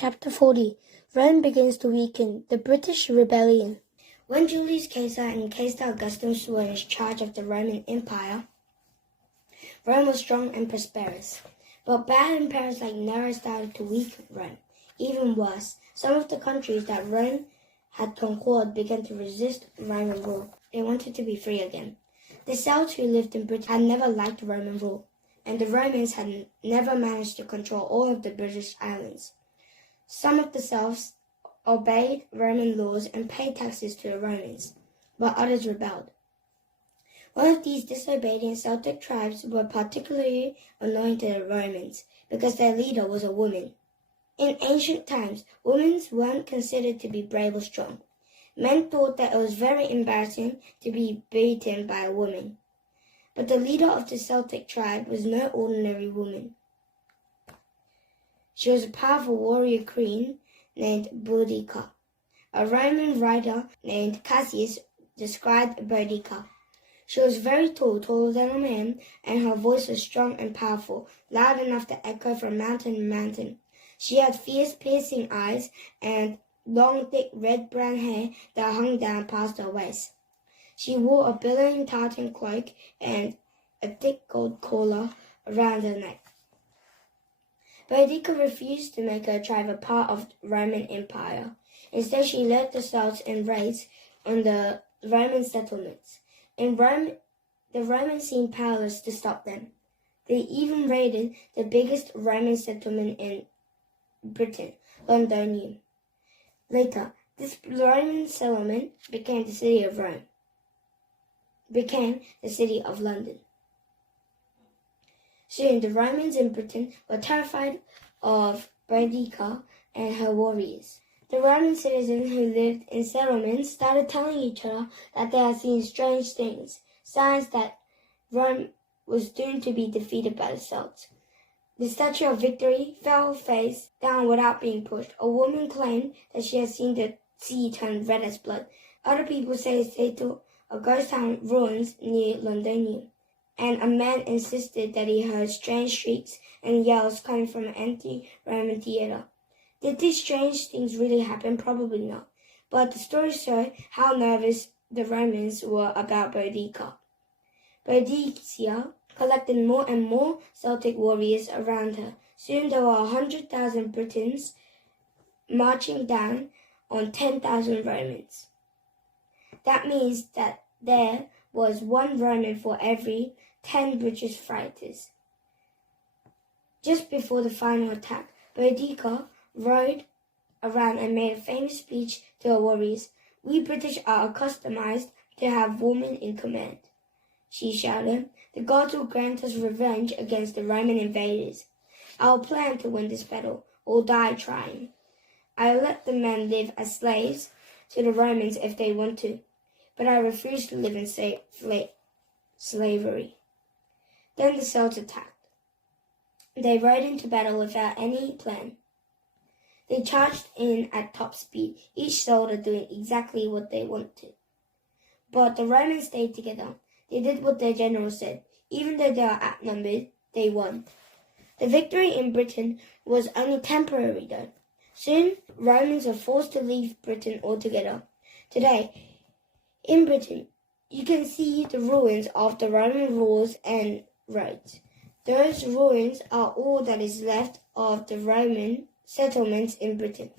Chapter 40. Rome begins to weaken. The British Rebellion. When Julius Caesar and Caesar Augustus were in charge of the Roman Empire, Rome was strong and prosperous. But bad emperors like Nero started to weaken Rome. Even worse, some of the countries that Rome had conquered began to resist Roman rule. They wanted to be free again. The Celts who lived in Britain had never liked Roman rule, and the Romans had never managed to control all of the British islands. Some of the Celts obeyed Roman laws and paid taxes to the Romans, but others rebelled. One of these disobedient Celtic tribes were particularly annoying to the Romans because their leader was a woman. In ancient times, women weren't considered to be brave or strong. Men thought that it was very embarrassing to be beaten by a woman. But the leader of the Celtic tribe was no ordinary woman. She was a powerful warrior queen named Boudica. A Roman writer named Cassius described Boudica. She was very tall, taller than a man, and her voice was strong and powerful, loud enough to echo from mountain to mountain. She had fierce, piercing eyes and long, thick, red-brown hair that hung down past her waist. She wore a billowing tartan cloak and a thick gold collar around her neck. Boudica refused to make her tribe a part of the Roman Empire. Instead, she led the Celts in raids on the Roman settlements. In Rome, the Romans seemed powerless to stop them. They even raided the biggest Roman settlement in Britain, Londinium. Later, this Roman settlement became the city of London. Soon, the Romans in Britain were terrified of Boudica and her warriors. The Roman citizens who lived in settlements started telling each other that they had seen strange things, signs that Rome was doomed to be defeated by the Celts. The Statue of Victory fell face down without being pushed. A woman claimed that she had seen the sea turn red as blood. Other people say a ghost town ruins near Londinium. And a man insisted that he heard strange shrieks and yells coming from an empty Roman theater. Did these strange things really happen? Probably not. But the stories show how nervous the Romans were about Boudica. Boudica collected more and more Celtic warriors around her. Soon there were 100,000 Britons marching down on 10,000 Romans. That means that there was one Roman for every 10 British fighters. Just before the final attack, Boudica rode around and made a famous speech to her warriors. "We British are accustomed to have women in command," she shouted. "The gods will grant us revenge against the Roman invaders. I'll plan to win this battle, or die trying. I'll let the men live as slaves to the Romans if they want to, but I refuse to live in slavery." Then the Celts attacked. They rode into battle without any plan. They charged in at top speed, each soldier doing exactly what they wanted. But the Romans stayed together. They did what their general said. Even though they were outnumbered, they won. The victory in Britain was only temporary though. Soon, Romans were forced to leave Britain altogether. Today, in Britain, you can see the ruins of the Roman walls and roads. Those ruins are all that is left of the Roman settlements in Britain.